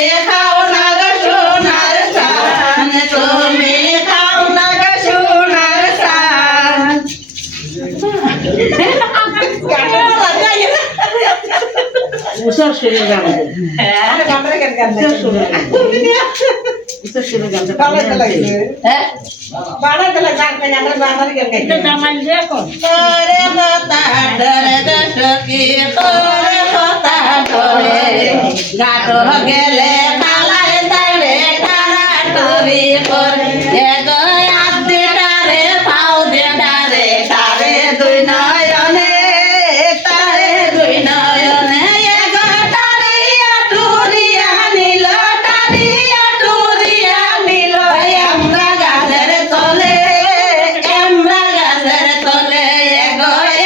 খাও না গো সোনার সান, তুমি খাও না গো সোনার সান। উষার সুরে গান গাটর গেলে কালায় তারে টানা টবি করে আদিটারে পাও দেটারে তারে দুই নয়নে তারে দুই নয়নে টারিয়া টুরিয়া নিল টারিয়া টুরিয়া নিল আমরা গাছের তলে আমরা গাছের তলে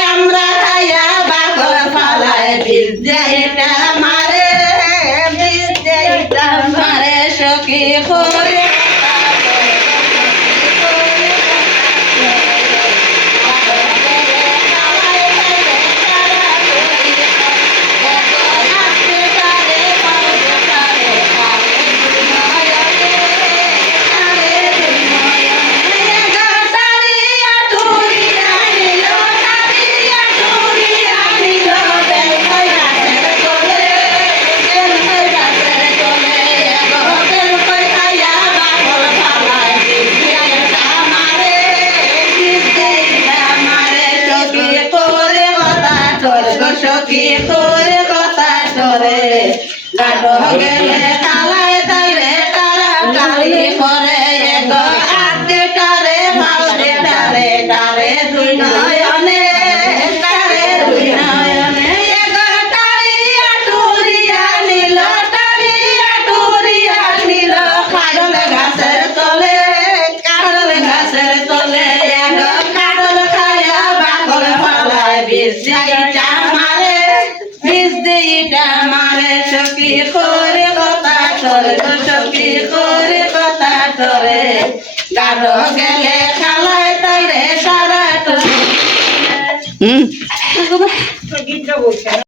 আমরা খাইয়া বাকল ফালায় বিদ্যাটা মারে বিদ্যাটা মারে সখী করে সখী করে কথা সরে গাটো গেলে তালায় তাইরে তারা কালি করে আগে টারে মালদে টারে টারে দুই নয়নে টারে দুই নয়নে টারিয়া টুরিয়া নিল টারিয়া টুরিয়া নিল কাডল গাছের তলে কাডল গাছের তলে কাডল খায়া বাকল ফালায় বিদ্যাটা মারে বিদ্যাটা মারে সখী করে কথা সরে সখী করে কথা সরে গাড়ো গেলে খালায় তাইরে সারা